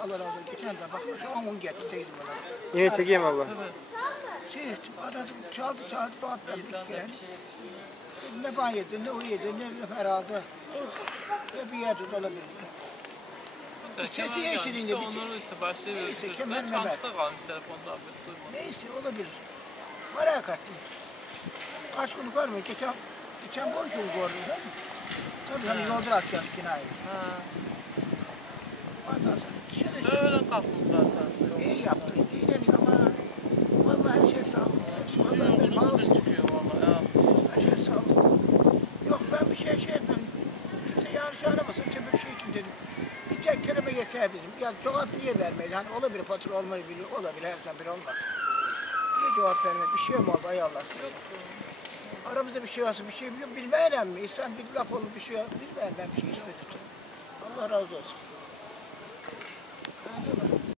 Allah razı olsun. Geçen de bak onu getir çektim bana. Yine çekeyim abla. Şey ettim aradım çaldı çaldı dağıttım bir kere. Ne ben yedim ne o yedi ne herhalde. Ne bir yerde olabilir. Sesi yeşilinde bir- onları işte. Neyse, kemer memer. kalmış telefonda abi. Duymadım. Neyse olabilir. Merak ettim. Kaç gün görmedim. Geçen, geçen boy gün gördüm değil mi? Tabii hani yolda rast geldik yine ayrısı. Ha. Ondan sonra kalktım zaten. iyi yaptın değil ama vallahi her şey sağlıklı. Vallahi ben bugün çıkıyor valla. Ya. Her şey sağlıklı. Yok ben bir şey şey etmem. Kimse yarış aramasın bir şey için dedim. Bir tek kelime yeter dedim. Ya cevap niye vermedi? Hani olabilir patron olmayı biliyor. Olabilir her zaman bir olmaz. Niye cevap vermedi? Bir şey mi oldu ay Allah size? Aramızda bir şey olsa bir şey yok bilmeyen mi? İnsan bir laf olur bir şey yok. Bilmeyen ben bir şey hiç Allah razı olsun.